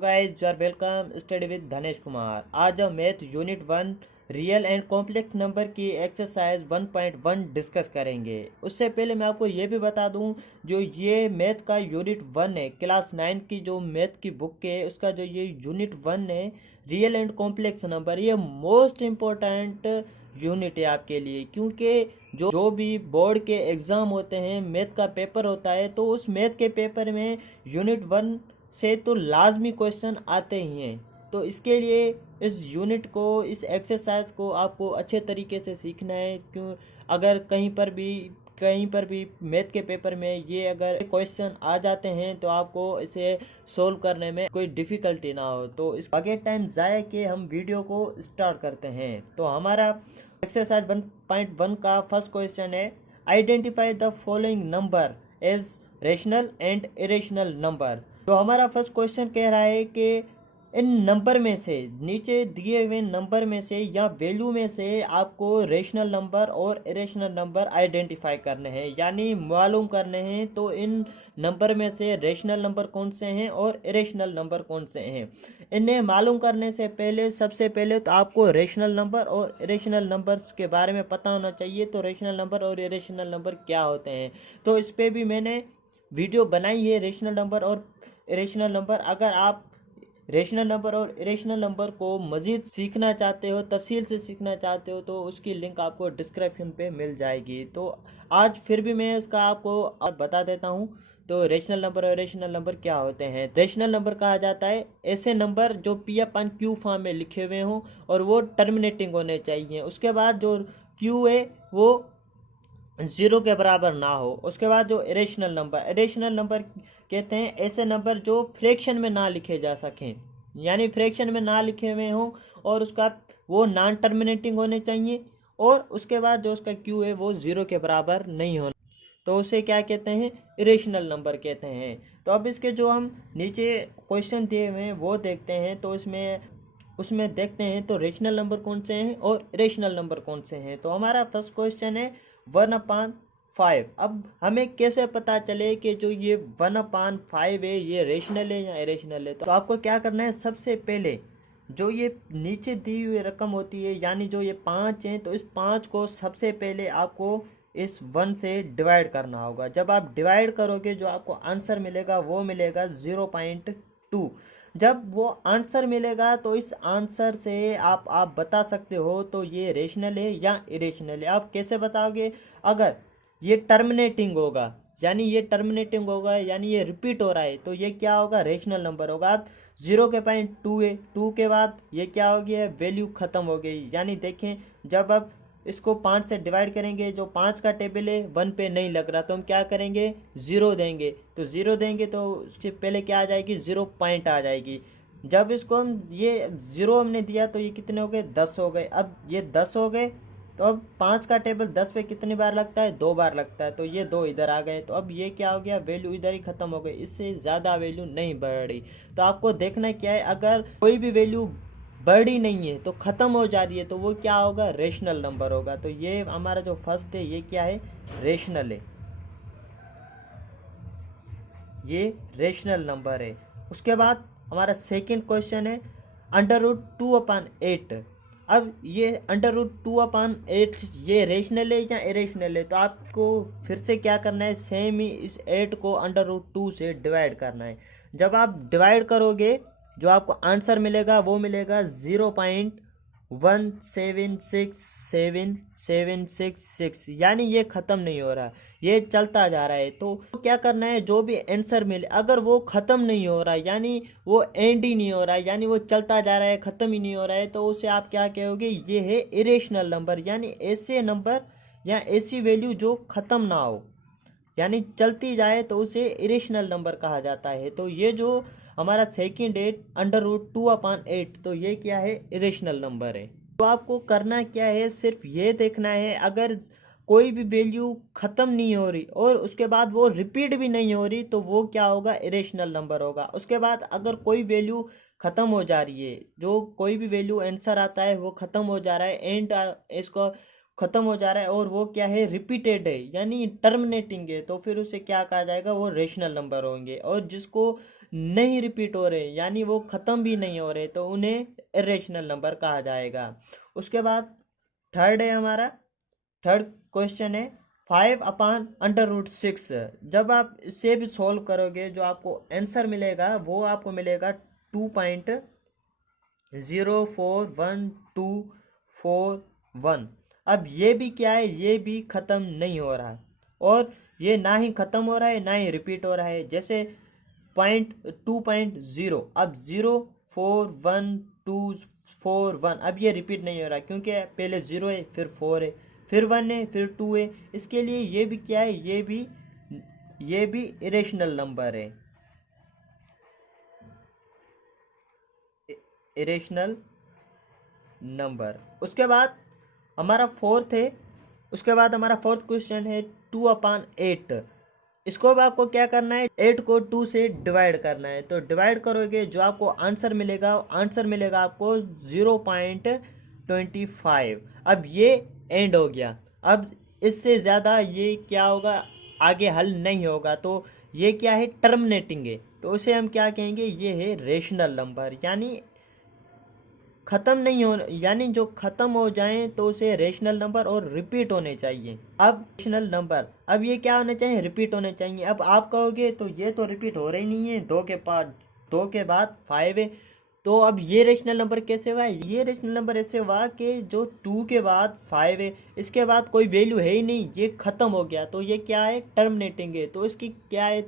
Guys, you are welcome study with Dhanesh Kumar. आज हम math unit 1 real and complex number की exercise 1.1 discuss करेंगे। उससे पहले मैं आपको ये भी बता दूं, जो ये मैथ का यूनिट 1 है, क्लास 9 की जो मैथ की बुक है, उसका जो ये यूनिट 1 है रियल एंड कॉम्प्लेक्स नंबर, ये मोस्ट इम्पोर्टेंट यूनिट है आपके लिए। क्योंकि जो भी बोर्ड के एग्ज़ाम होते हैं, मैथ का पेपर होता है, तो उस मैथ के पेपर में यूनिट 1 से तो लाजमी क्वेश्चन आते ही हैं। तो इसके लिए इस यूनिट को, इस एक्सरसाइज को आपको अच्छे तरीके से सीखना है। क्यों, अगर कहीं पर भी मैथ के पेपर में ये अगर क्वेश्चन आ जाते हैं तो आपको इसे सोल्व करने में कोई डिफ़िकल्टी ना हो। तो इस आगे टाइम ज़ाया के हम वीडियो को स्टार्ट करते हैं। तो हमारा एक्सरसाइज 1.1 का फर्स्ट क्वेश्चन है, identify the following number as rational and irrational number. तो हमारा फर्स्ट क्वेश्चन कह रहा है कि इन नंबर में से, नीचे दिए हुए नंबर में से या वैल्यू में से आपको रेशनल नंबर और इरेशनल नंबर आइडेंटिफाई करने हैं, यानी मालूम करने हैं। तो इन नंबर में से रेशनल नंबर कौन से हैं और इरेशनल नंबर कौन से हैं, इन्हें मालूम करने से पहले सबसे पहले तो आपको रेशनल नंबर और इरेशनल नंबर्स के बारे में पता होना चाहिए। तो रेशनल नंबर और इरेशनल नंबर क्या होते हैं, तो इस पर भी मैंने वीडियो बनाई है, रेशनल नंबर और इरेशनल नंबर। अगर आप रेशनल नंबर और इरेशनल नंबर को मज़ीद सीखना चाहते हो, तफसील से सीखना चाहते हो, तो उसकी लिंक आपको डिस्क्रिप्शन पे मिल जाएगी। तो आज फिर भी मैं इसका आपको अब बता देता हूँ। तो रेशनल नंबर और इरेशनल नंबर क्या होते हैं। रेशनल नंबर कहा जाता है ऐसे नंबर जो पी अपन क्यू फॉर्म में लिखे हुए हों और वो टर्मिनेटिंग होने चाहिए। उसके बाद जो क्यू है वो ज़ीरो के बराबर ना हो। उसके बाद जो इरेशनल नंबर कहते हैं ऐसे नंबर जो फ्रैक्शन में ना लिखे जा सकें, यानी फ्रैक्शन में ना लिखे हुए हों, और उसका वो नॉन टर्मिनेटिंग होने चाहिए। और उसके बाद जो उसका क्यू है वो ज़ीरो के बराबर नहीं होना, तो उसे क्या कहते हैं, इरेशनल नंबर कहते हैं। तो अब इसके जो हम नीचे क्वेश्चन दिए हुए हैं वो देखते हैं। तो उसमें देखते हैं तो रेशनल नंबर कौन से हैं और इरेशनल नंबर कौन से हैं। तो हमारा फर्स्ट क्वेश्चन है 1/5। अब हमें कैसे पता चले कि जो ये 1/5 है ये रेशनल है या इरेशनल है। तो आपको क्या करना है, सबसे पहले जो ये नीचे दी हुई रकम होती है, यानी जो ये 5 हैं, तो इस 5 को सबसे पहले आपको इस 1 से डिवाइड करना होगा। जब आप डिवाइड करोगे जो आपको आंसर मिलेगा वो मिलेगा 0.2। जब वो आंसर मिलेगा तो इस आंसर से आप बता सकते हो तो ये रेशनल है या इरेशनल है। आप कैसे बताओगे, अगर ये टर्मिनेटिंग होगा, यानी ये रिपीट हो रहा है, तो ये क्या होगा, रेशनल नंबर होगा। अब 0.2 है, 2 के बाद ये क्या हो गया, वैल्यू ख़त्म हो गई। यानी देखें, जब अब इसको 5 से डिवाइड करेंगे, जो 5 का टेबल है 1 पे नहीं लग रहा, तो हम क्या करेंगे, 0 देंगे। तो 0 देंगे तो उसके पहले क्या आ जाएगी, 0 पॉइंट आ जाएगी। जब इसको हम ये 0 हमने दिया तो ये कितने हो गए, 10 हो गए। अब ये 10 हो गए, तो अब 5 का टेबल 10 पे कितनी बार लगता है, 2 बार लगता है, तो ये 2 इधर आ गए। तो अब ये क्या हो गया, वैल्यू इधर ही ख़त्म हो गई, इससे ज़्यादा वैल्यू नहीं बढ़ रही। तो आपको देखना क्या है, अगर कोई भी वैल्यू बढ़ी नहीं है तो ख़त्म हो जा रही है, तो वो क्या होगा, रेशनल नंबर होगा। तो ये हमारा जो फर्स्ट है ये क्या है, रेशनल है, ये रेशनल नंबर है। उसके बाद हमारा सेकंड क्वेश्चन है √2/8। अब ये √2/8 ये रेशनल है या इरेशनल है। तो आपको फिर से क्या करना है, सेम ही इस 8 को √2 से डिवाइड करना है। जब आप डिवाइड करोगे जो आपको आंसर मिलेगा वो मिलेगा 0.176766, यानी ये ख़त्म नहीं हो रहा, ये चलता जा रहा है। तो क्या करना है, जो भी आंसर मिले अगर वो ख़त्म नहीं हो रहा, यानी वो एंड ही नहीं हो रहा है, यानी वो चलता जा रहा है, ख़त्म ही नहीं हो रहा है, तो उसे आप क्या कहोगे, ये है इरेशनल नंबर। यानी ऐसे नंबर या ऐसी वैल्यू जो ख़त्म ना हो, यानी चलती जाए, तो उसे इरेशनल नंबर कहा जाता है। तो ये जो हमारा सेकंड है √2/8, तो ये क्या है, इरेशनल नंबर है। तो आपको करना क्या है, सिर्फ ये देखना है, अगर कोई भी वैल्यू ख़त्म नहीं हो रही और उसके बाद वो रिपीट भी नहीं हो रही, तो वो क्या होगा, इरेशनल नंबर होगा। उसके बाद अगर कोई वैल्यू ख़त्म हो जा रही है, जो कोई भी वैल्यू आंसर आता है वो ख़त्म हो जा रहा है, एंड इसको खत्म हो जा रहा है और वो क्या है, रिपीटेड है यानी टर्मिनेटिंग है, तो फिर उसे क्या कहा जाएगा, वो रेशनल नंबर होंगे। और जिसको नहीं रिपीट हो रहे यानी वो खत्म भी नहीं हो रहे तो उन्हें इरेशनल नंबर कहा जाएगा। उसके बाद थर्ड है हमारा, थर्ड क्वेश्चन है 5/√6। जब आप इसे भी सॉल्व करोगे जो आपको आंसर मिलेगा वो आपको मिलेगा 2.04124 अब ये भी क्या है, ये भी ख़त्म नहीं हो रहा और ये ना ही ख़त्म हो रहा है ना ही रिपीट हो रहा है। जैसे 2.0 अब 04124 अब ये रिपीट नहीं हो रहा क्योंकि पहले 0 है फिर 4 है फिर 1 है फिर 2 है। इसके लिए ये भी क्या है, ये भी इरेशनल नंबर है, इरेशनल नंबर। उसके बाद हमारा फोर्थ है, उसके बाद हमारा फोर्थ क्वेश्चन है 2/8। इसको अब आपको क्या करना है, 8 को 2 से डिवाइड करना है। तो डिवाइड करोगे जो आपको आंसर मिलेगा, आंसर मिलेगा आपको 0.25। अब ये एंड हो गया, अब इससे ज़्यादा ये क्या होगा, आगे हल नहीं होगा। तो ये क्या है, टर्मिनेटिंग है, तो उसे हम क्या कहेंगे, ये है रेशनल नंबर। यानी ख़त्म नहीं हो, यानी जो ख़त्म हो जाए तो उसे रेशनल नंबर और रिपीट होने चाहिए। अब रेशनल नंबर, अब ये क्या होने चाहिए, रिपीट होने चाहिए। अब आप कहोगे तो ये तो रिपीट हो रही नहीं है, 2 के बाद 5 है, तो अब ये रेशनल नंबर कैसे हुआ, ये रेशनल नंबर ऐसे हुआ कि जो 2 के बाद 5 है, इसके बाद कोई वैल्यू है ही नहीं, ये ख़त्म हो गया, तो ये क्या है, टर्मिनेटिंग है। तो इसकी क्या है,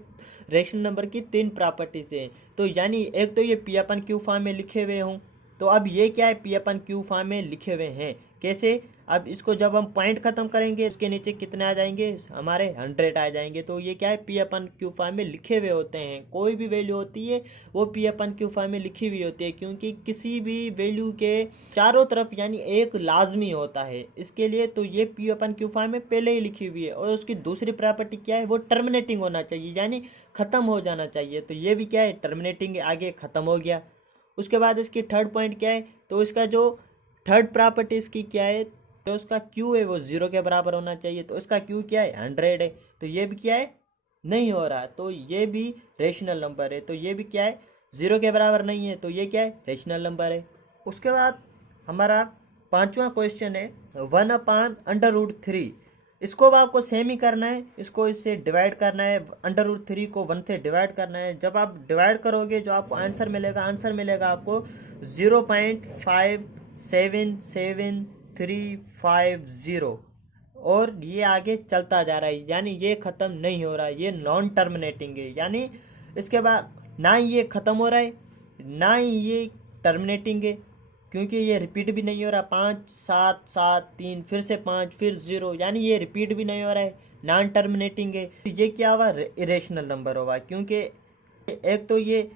रेशनल नंबर की 3 प्रॉपर्टीज है। तो यानी एक तो ये P/Q फॉर्म में लिखे हुए हों, तो अब ये क्या है, P/Q फॉर्म में लिखे हुए हैं। कैसे, अब इसको जब हम पॉइंट खत्म करेंगे इसके नीचे कितने आ जाएंगे, हमारे 100 आ जाएंगे। तो ये क्या है, P/Q फॉर्म में लिखे हुए होते हैं। कोई भी वैल्यू होती है वो P/Q फॉर्म में लिखी हुई होती है, क्योंकि किसी भी वैल्यू के चारों तरफ यानी एक लाजमी होता है इसके लिए। तो ये P/Q फॉर्म में पहले ही लिखी हुई है। और उसकी दूसरी प्रॉपर्टी क्या है, वो टर्मिनेटिंग होना चाहिए, यानी ख़त्म हो जाना चाहिए। तो ये भी क्या है, टर्मिनेटिंग, आगे ख़त्म हो गया। उसके बाद इसकी थर्ड पॉइंट क्या है, तो इसका जो थर्ड प्रॉपर्टी इसकी क्या है, तो उसका क्यू है वो 0 के बराबर होना चाहिए। तो इसका क्यू क्या है, 100 है, तो ये भी क्या है, नहीं हो रहा, तो ये भी रेशनल नंबर है। तो ये भी क्या है, 0 के बराबर नहीं है, तो ये क्या है, रेशनल नंबर है। उसके बाद हमारा पांचवा क्वेश्चन है 1/√3। इसको अब आपको सेम ही करना है, इसको इससे डिवाइड करना है, √3 को 1 से डिवाइड करना है। जब आप डिवाइड करोगे जो आपको आंसर मिलेगा, आंसर मिलेगा आपको 0.577350। और ये आगे चलता जा रहा है, यानी ये ख़त्म नहीं हो रहा है, ये नॉन टर्मिनेटिंग है। यानी इसके बाद ना ही ये ख़त्म हो रहा है ना ही ये टर्मिनेटिंग है, क्योंकि ये रिपीट भी नहीं हो रहा, 5 7 7 3 फिर से 5 फिर 0, यानी ये रिपीट भी नहीं हो रहा है, नॉन टर्मिनेटिंग है। तो ये क्या हुआ, इरेशनल नंबर होगा, क्योंकि एक तो ये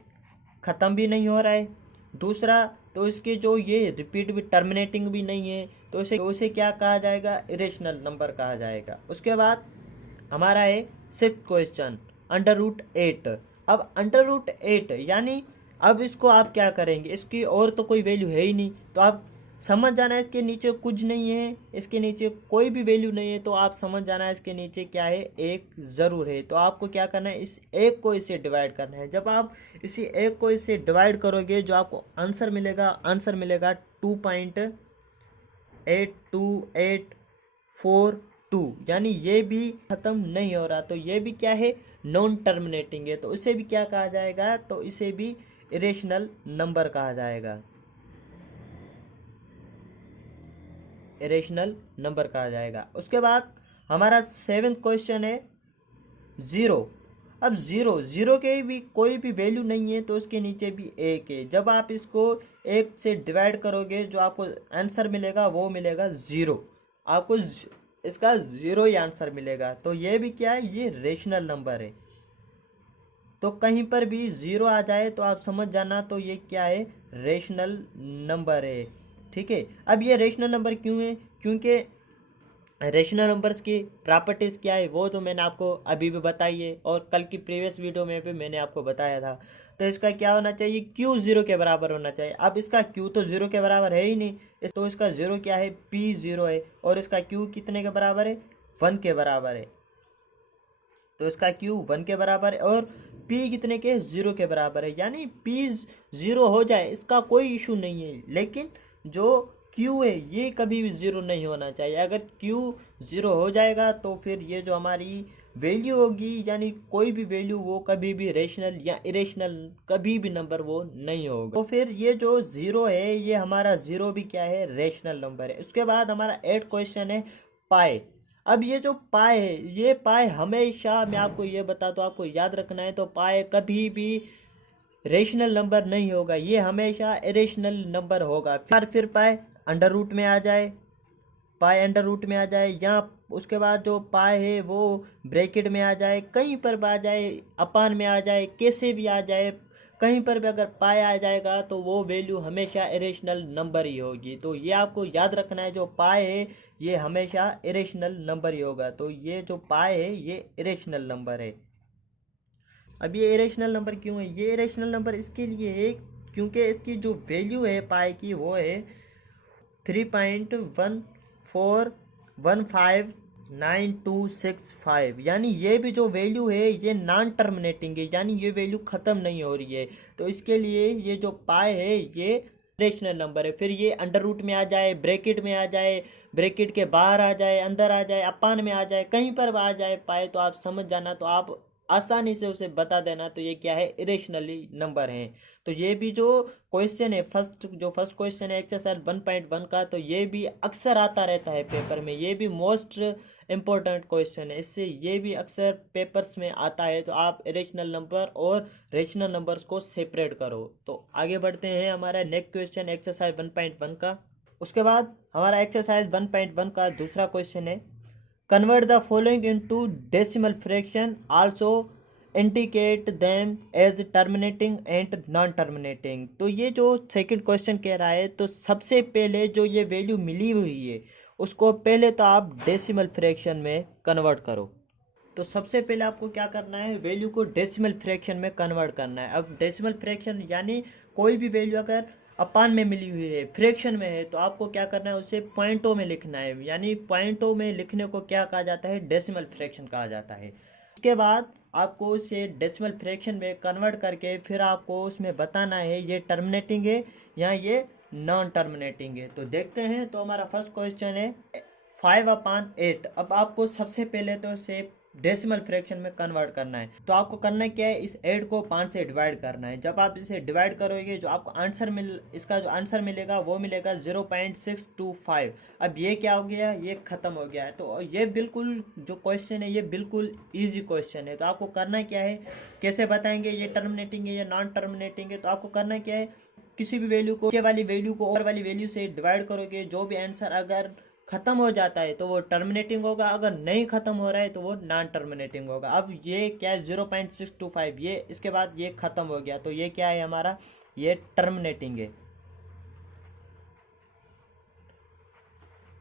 ख़त्म भी नहीं हो रहा है, दूसरा तो इसके जो ये रिपीट भी, टर्मिनेटिंग भी नहीं है, तो उसे क्या कहा जाएगा, इरेशनल नंबर कहा जाएगा। उसके बाद हमारा है सिक्स्थ क्वेश्चन √8। अब √8 यानी अब इसको आप क्या करेंगे, इसकी और तो कोई वैल्यू है ही नहीं, तो आप समझ जाना है इसके नीचे कुछ नहीं है, इसके नीचे कोई भी वैल्यू नहीं है, तो आप समझ जाना है इसके नीचे क्या है, एक ज़रूर है। तो आपको क्या करना है, इस एक को इससे डिवाइड करना है। जब आप इसी एक को इससे डिवाइड करोगे जो आपको आंसर मिलेगा, आंसर मिलेगा 2.82842, यानी ये भी ख़त्म नहीं हो रहा, तो ये भी क्या है, नॉन टर्मिनेटिंग है। तो इसे भी क्या कहा जाएगा, तो इसे भी इरेशनल नंबर कहा जाएगा, इरेशनल नंबर कहा जाएगा। उसके बाद हमारा सेवेंथ क्वेश्चन है 0। अब ज़ीरो के भी कोई भी वैल्यू नहीं है, तो उसके नीचे भी एक है। जब आप इसको एक से डिवाइड करोगे जो आपको आंसर मिलेगा वो मिलेगा 0, आपको इसका 0 ही आंसर मिलेगा। तो ये भी क्या है, ये रेशनल नंबर है। तो कहीं पर भी 0 आ जाए तो आप समझ जाना, तो ये क्या है, रेशनल नंबर है। ठीक है, अब ये रेशनल नंबर क्यों है, क्योंकि रेशनल नंबर्स की प्रॉपर्टीज़ क्या है वो तो मैंने आपको अभी भी बताई है, और कल की प्रीवियस वीडियो में भी मैंने आपको बताया था। तो इसका क्या होना चाहिए, क्यू ज़ीरो के बराबर होना चाहिए। अब इसका क्यू तो ज़ीरो के बराबर है ही नहीं, तो इसका ज़ीरो क्या है, पी ज़ीरो है, और इसका क्यू कितने के बराबर है, वन के बराबर है। तो इसका क्यू वन के बराबर है और पी कितने के, ज़ीरो के बराबर है। यानी पी ज़ीरो हो जाए इसका कोई इशू नहीं है, लेकिन जो क्यू है ये कभी भी ज़ीरो नहीं होना चाहिए। अगर क्यू ज़ीरो हो जाएगा तो फिर ये जो हमारी वैल्यू होगी, यानी कोई भी वैल्यू, वो कभी भी रेशनल या इरेशनल कभी भी नंबर वो नहीं होगा। तो फिर ये जो ज़ीरो है, ये हमारा ज़ीरो भी क्या है, रेशनल नंबर है। उसके बाद हमारा 8 क्वेश्चन है पाए। अब ये जो पाए है, ये पाए हमेशा, मैं आपको ये बता दूं, आपको याद रखना है, तो पाए कभी भी रेशनल नंबर नहीं होगा, ये हमेशा इरेशनल नंबर होगा। फिर पाए अंडर रूट में आ जाए, पाए अंडर रूट में आ जाए, या उसके बाद जो पाए है वो ब्रैकेट में आ जाए, कहीं पर भी आ जाए, अपान में आ जाए, कैसे भी आ जाए, कहीं पर भी अगर पाए आ जाएगा तो वो वैल्यू हमेशा इरेशनल नंबर ही होगी। तो ये आपको याद रखना है, जो पाए है ये हमेशा इरेशनल नंबर ही होगा। तो ये जो पाए है ये इरेशनल नंबर है। अब ये इरेशनल नंबर क्यों है, ये इरेशनल नंबर इसके लिए है क्योंकि इसकी जो वैल्यू है पाए की वो है 3.1415965। यानी ये भी जो वैल्यू है ये नॉन टर्मिनेटिंग है, यानी ये वैल्यू ख़त्म नहीं हो रही है। तो इसके लिए ये जो पाए है ये रेशनल नंबर है। फिर ये अंडर रूट में आ जाए, ब्रैकेट में आ जाए, ब्रैकेट के बाहर आ जाए, अंदर आ जाए, अपान में आ जाए, कहीं पर भी आ जाए पाए, तो आप समझ जाना, तो आप आसानी से उसे बता देना, तो ये क्या है, इरेशनली नंबर है। तो ये भी जो क्वेश्चन है, फर्स्ट क्वेश्चन है एक्सरसाइज 1.1 का, तो ये भी अक्सर आता रहता है पेपर में, ये भी मोस्ट इम्पोर्टेंट क्वेश्चन है, इससे ये भी अक्सर पेपर्स में आता है। तो आप इरेशनल नंबर और रेशनल नंबर्स को सेपरेट करो। तो आगे बढ़ते हैं, हमारा नेक्स्ट क्वेश्चन एक्सरसाइज 1.1 का। उसके बाद हमारा एक्सरसाइज 1.1 का दूसरा क्वेश्चन है, convert the following into decimal fraction, also indicate them as terminating and non terminating। तो ये जो सेकंड क्वेश्चन कह रहा है, तो सबसे पहले जो ये वैल्यू मिली हुई है उसको पहले तो आप डेसिमल फ्रैक्शन में कन्वर्ट करो। तो सबसे पहले आपको क्या करना है, वैल्यू को डेसिमल फ्रैक्शन में कन्वर्ट करना है। अब डेसिमल फ्रैक्शन यानी कोई भी वैल्यू अगर अपान में मिली हुई है, फ्रैक्शन में है, तो आपको क्या करना है, उसे पॉइंटों में लिखना है। यानी पॉइंटों में लिखने को क्या कहा जाता है, डेसिमल फ्रैक्शन कहा जाता है। उसके बाद आपको उसे डेसिमल फ्रैक्शन में कन्वर्ट करके फिर आपको उसमें बताना है ये टर्मिनेटिंग है या ये नॉन टर्मिनेटिंग है। तो देखते हैं, तो हमारा फर्स्ट क्वेश्चन है 5/8। अब आपको सबसे पहले तो उसे डेसिमल फ्रैक्शन में कन्वर्ट करना है। तो आपको करना क्या है, इस 8 को 5 से डिवाइड करना है। जब आप इसे डिवाइड करोगे, जो आपको इसका जो आंसर मिलेगा वो मिलेगा 0.625। अब ये क्या हो गया, ये खत्म हो गया है। तो ये बिल्कुल जो क्वेश्चन है ये बिल्कुल ईजी क्वेश्चन है। तो आपको करना क्या है, कैसे बताएंगे ये टर्मिनेटिंग है या नॉन टर्मिनेटिंग है। तो आपको करना क्या है, किसी भी वैल्यू को, नीचे वाली वैल्यू को ऊपर वाली वैल्यू से डिवाइड करोगे, जो भी आंसर अगर खत्म हो जाता है तो वो टर्मिनेटिंग होगा, अगर नहीं खत्म हो रहा है तो वो नॉन टर्मिनेटिंग होगा। अब ये क्या है, 0.625, ये इसके बाद ये खत्म हो गया, तो ये क्या है हमारा, ये टर्मिनेटिंग है।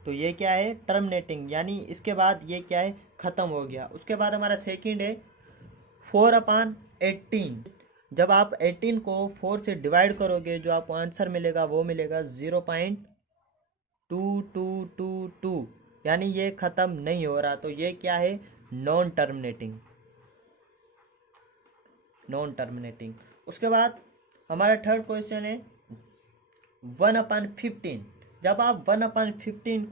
तो ये क्या है, टर्मिनेटिंग, यानी इसके बाद ये क्या है, खत्म हो गया। उसके बाद हमारा सेकंड है 4/18। जब आप 18 को 4 से डिवाइड करोगे, जो आपको आंसर मिलेगा वो मिलेगा 0.2222, यानी ये ख़त्म नहीं हो रहा। तो ये क्या है, नॉन टर्मिनेटिंग, नॉन टर्मिनेटिंग। उसके बाद हमारा थर्ड क्वेश्चन है 1/15। जब आप 1/15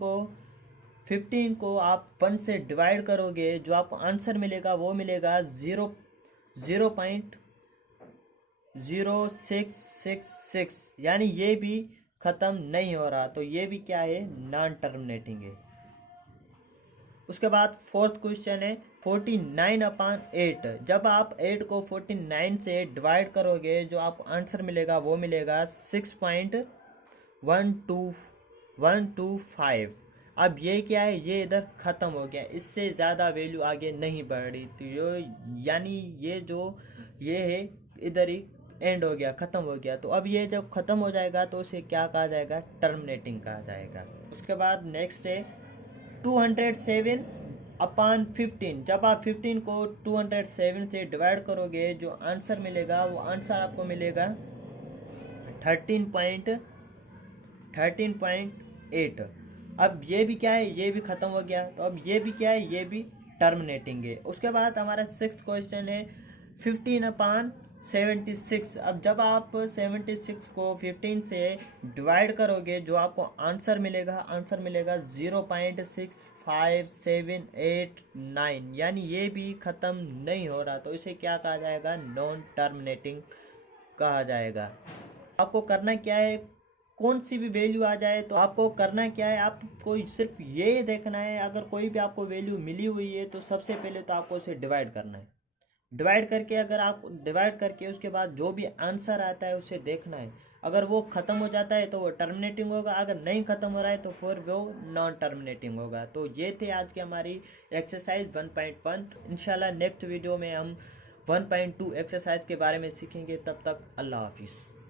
को आप 1 से डिवाइड करोगे, जो आपको आंसर मिलेगा वो मिलेगा 0.0666, यानी ये भी ख़त्म नहीं हो रहा। तो ये भी क्या है, नॉन टर्मिनेटिंग है। उसके बाद फोर्थ क्वेश्चन है 49/8। जब आप 8 को 49 से डिवाइड करोगे, जो आपको आंसर मिलेगा वो मिलेगा 6.12125। अब ये क्या है, ये इधर ख़त्म हो गया, इससे ज़्यादा वैल्यू आगे नहीं बढ़ रही। तो यानी ये जो ये है इधर ही एंड हो गया, ख़त्म हो गया। तो अब ये जब ख़त्म हो जाएगा तो उसे क्या कहा जाएगा, टर्मिनेटिंग कहा जाएगा। उसके बाद नेक्स्ट है 207 अपान 15, जब आप 15 को 207 से डिवाइड करोगे जो आंसर मिलेगा वो आंसर आपको मिलेगा 13.8। अब ये भी क्या है, ये भी ख़त्म हो गया। तो अब ये भी क्या है, ये भी टर्मिनेटिंग है। उसके बाद हमारा 6th क्वेश्चन है 15 अपान 76। अब जब आप 76 को 15 से डिवाइड करोगे जो आपको आंसर मिलेगा 0.65789, यानी ये भी ख़त्म नहीं हो रहा। तो इसे क्या कहा जाएगा, नॉन टर्मिनेटिंग कहा जाएगा। आपको करना क्या है, कौन सी भी वैल्यू आ जाए तो आपको करना क्या है, आपको सिर्फ ये देखना है। अगर कोई भी आपको वैल्यू मिली हुई है तो सबसे पहले तो आपको उसे डिवाइड करना है। डिवाइड करके अगर आप डिवाइड करके उसके बाद जो भी आंसर आता है उसे देखना है। अगर वो ख़त्म हो जाता है तो वो टर्मिनेटिंग होगा, अगर नहीं ख़त्म हो रहा है तो फिर वो नॉन टर्मिनेटिंग होगा। तो ये थे आज की हमारी एक्सरसाइज 1.1। इंशाल्लाह नेक्स्ट वीडियो में हम 1.2 एक्सरसाइज के बारे में सीखेंगे। तब तक अल्लाह हाफिज़।